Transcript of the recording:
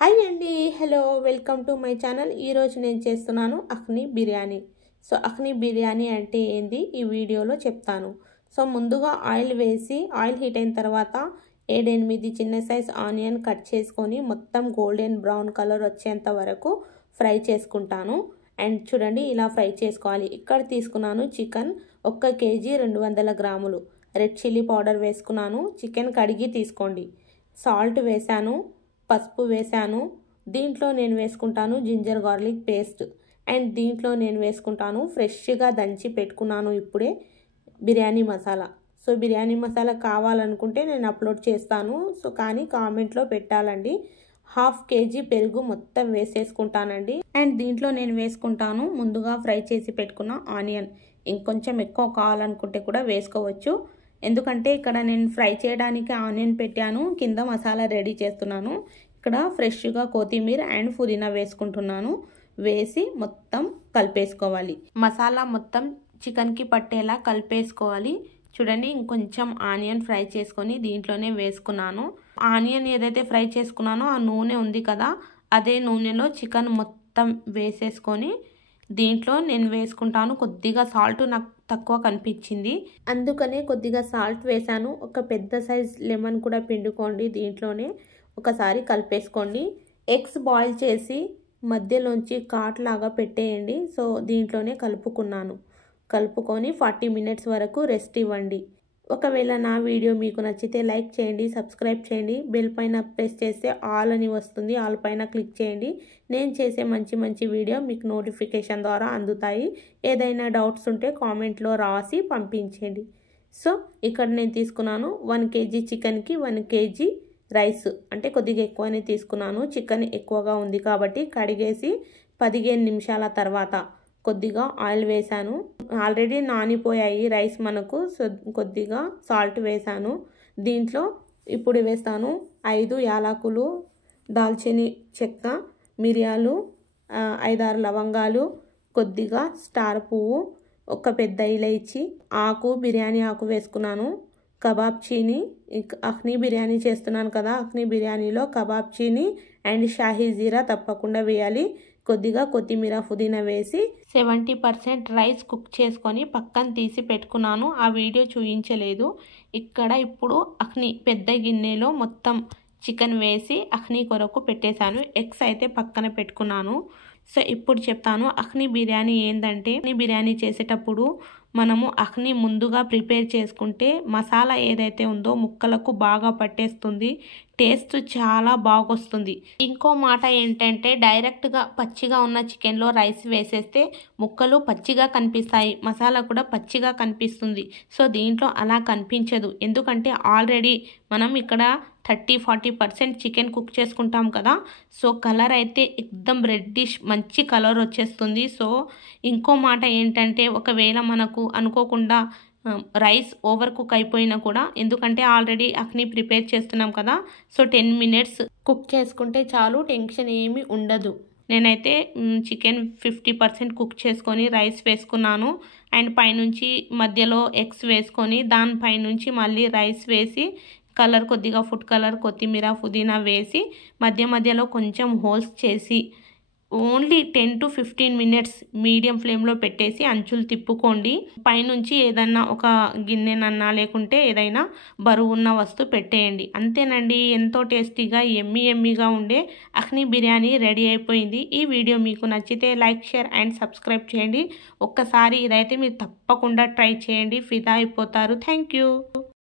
Hi అండి, hello, welcome to my channel. ఈరోజు నేను చేస్తున్నాను అఖ్నీ బిర్యానీ. సో అఖ్నీ బిర్యానీ అంటే ఏంది ఈ వీడియోలో చెప్తాను. సో ముందుగా ఆయిల్ వేసి ఆయిల్ హీట్ అయిన తర్వాత 7-8 చిన్న సైజ్ ఆనియన్ కట్ చేసుకొని మొత్తం గోల్డెన్ బ్రౌన్ కలర్ వచ్చేంత వరకు ఫ్రై చేసుకుంటాను. అండ్ చూడండి, ఇలా ఫ్రై చేసుకోవాలి. ఇక్కడ తీసుకున్నాను చికెన్ 1 kg 200 గ్రాములు. రెడ్ చిల్లీ పౌడర్ వేసుకున్నాను. చికెన్ కడిగి తీసుకోండి. సాల్ట్ వేసాను, పసుపు వేసాను. దీంట్లో నేను వేసుకుంటాను జింజర్ గార్లిక్ పేస్ట్. అండ్ దీంట్లో నేను వేసుకుంటాను ఫ్రెష్గా దంచి పెట్టుకున్నాను ఇప్పుడే బిర్యానీ మసాలా. సో బిర్యానీ మసాలా కావాలనుకుంటే నేను అప్లోడ్ చేస్తాను. సో కానీ కామెంట్లో పెట్టాలండి. 1/2 kg పెరుగు మొత్తం వేసేసుకుంటానండి. అండ్ దీంట్లో నేను వేసుకుంటాను ముందుగా ఫ్రై చేసి పెట్టుకున్న ఆనియన్. ఇంకొంచెం ఎక్కువ కావాలనుకుంటే కూడా వేసుకోవచ్చు. ఎందుకంటే ఇక్కడ నేను ఫ్రై చేయడానికి ఆనియన్ పెట్టాను, కింద మసాలా రెడీ చేస్తున్నాను. ఇక్కడ ఫ్రెష్గా కొత్తిమీర అండ్ పుదీనా వేసుకుంటున్నాను. వేసి మొత్తం కలిపేసుకోవాలి. మసాలా మొత్తం చికెన్కి పట్టేలా కలిపేసుకోవాలి. చూడండి, ఇంకొంచెం ఆనియన్ ఫ్రై చేసుకొని దీంట్లోనే వేసుకున్నాను. ఆనియన్ ఏదైతే ఫ్రై చేసుకున్నానో ఆ నూనె ఉంది కదా, అదే నూనెలో చికెన్ మొత్తం వేసేసుకొని దీంట్లో నేను వేసుకుంటాను. కొద్దిగా సాల్ట్ నాకు తక్కువ కనిపించింది, అందుకనే కొద్దిగా సాల్ట్ వేసాను. ఒక పెద్ద సైజ్ లెమన్ కూడా పిండుకోండి. దీంట్లోనే ఒకసారి కలిపేసుకోండి. ఎగ్స్ బాయిల్ చేసి మధ్యలోంచి కాట్ లాగా పెట్టేయండి. సో దీంట్లోనే కలుపుకొని 40 minutes వరకు రెస్ట్ ఇవ్వండి. ఒకవేళ నా వీడియో మీకు నచ్చితే లైక్ చేయండి, సబ్స్క్రైబ్ చేయండి. బెల్ పైన ప్రెస్ చేస్తే ఆల్ అని వస్తుంది, ఆల్ పైన క్లిక్ చేయండి. నేను చేసే మంచి వీడియో మీకు నోటిఫికేషన్ ద్వారా అందుతాయి. ఏదైనా డౌట్స్ ఉంటే కామెంట్లో రాసి పంపించండి. సో ఇక్కడ నేను తీసుకున్నాను 1 kg చికెన్కి 1 kg రైస్, అంటే కొద్దిగా ఎక్కువనే తీసుకున్నాను. చికెన్ ఎక్కువగా ఉంది కాబట్టి కడిగేసి 15 నిమిషాల తర్వాత కొద్దిగా ఆయిల్ వేసాను. ఆల్రెడీ నానిపోయాయి రైస్ మనకు. సో కొద్దిగా సాల్ట్ వేసాను. దీంట్లో ఇప్పుడు వేస్తాను 5 యాలకులు, దాల్చిని చెక్క, మిరియాలు, 5-6 లవంగాలు, కొద్దిగా స్టార్ పువ్వు, ఒక పెద్ద ఇలైచి ఆకు, బిర్యానీ ఆకు వేసుకున్నాను. కబాబ్ చీని, అఖ్నీ బిర్యానీ చేస్తున్నాను కదా, అఖ్నీ బిర్యానీలో కబాబ్ చీని అండ్ షాహీ జీరా తప్పకుండా వేయాలి. కొద్దిగా కొత్తిమీర పుదీనా వేసి 70% రైస్ కుక్ చేసుకొని పక్కన తీసి పెట్టుకున్నాను. ఆ వీడియో చూపించలేదు. ఇక్కడ ఇప్పుడు అఖ్నీ పెద్ద గిన్నెలో మొత్తం చికెన్ వేసి అఖ్నీ కొరకు పెట్టేశాను. ఎగ్స్ అయితే పక్కన పెట్టుకున్నాను. సో ఇప్పుడు చెప్తాను అఖ్నీ బిర్యానీ ఏంటంటే, బిర్యానీ చేసేటప్పుడు మనము అఖ్నీ ముందుగా ప్రిపేర్ చేసుకుంటే మసాలా ఏదైతే ఉందో ముక్కలకు బాగా పట్టేస్తుంది, టేస్ట్ చాలా బాగొస్తుంది. ఇంకో మాట ఏంటంటే, డైరెక్ట్గా పచ్చిగా ఉన్న చికెన్లో రైస్ వేసేస్తే ముక్కలు పచ్చిగా కనిపిస్తాయి, మసాలా కూడా పచ్చిగా కనిపిస్తుంది. సో దీంట్లో అలా కనిపించదు, ఎందుకంటే ఆల్రెడీ మనం ఇక్కడ 30-40% చికెన్ కుక్ చేసుకుంటాం కదా. సో కలర్ అయితే ఎక్దమ్ రెడ్డిష్ మంచి కలర్ వచ్చేస్తుంది. సో ఇంకో మాట ఏంటంటే, ఒకవేళ మనకు అనుకోకుండా రైస్ ఓవర్ కుక్ అయిపోయినా కూడా, ఎందుకంటే ఆల్రెడీ అఖ్నీ ప్రిపేర్ చేస్తున్నాం కదా, సో 10 minutes కుక్ చేసుకుంటే చాలు, టెన్షన్ ఏమీ ఉండదు. నేనైతే చికెన్ 50% కుక్ చేసుకొని రైస్ వేసుకున్నాను. అండ్ పైనుంచి మధ్యలో ఎగ్స్ వేసుకొని దానిపైనుంచి మళ్ళీ రైస్ వేసి కలర్ కొద్దిగా ఫుడ్ కలర్, కొత్తిమీర, పుదీనా వేసి మధ్యలో కొంచెం హోల్స్ చేసి ఓన్లీ 10-15 minutes మీడియం ఫ్లేమ్లో పెట్టేసి అంచులు తిప్పుకోండి. పైనుంచి ఏదన్నా ఒక గిన్నెనన్నా లేకుంటే ఏదైనా బరువు ఉన్న వస్తువు పెట్టేయండి. అంతేనండి, ఎంతో టేస్టీగా ఎమ్మీగా ఉండే అఖ్నీ బిర్యానీ రెడీ అయిపోయింది. ఈ వీడియో మీకు నచ్చితే లైక్, షేర్ అండ్ సబ్స్క్రైబ్ చేయండి. ఒక్కసారి ఇదైతే మీరు తప్పకుండా ట్రై చేయండి, ఫిదా అయిపోతారు. Thank you.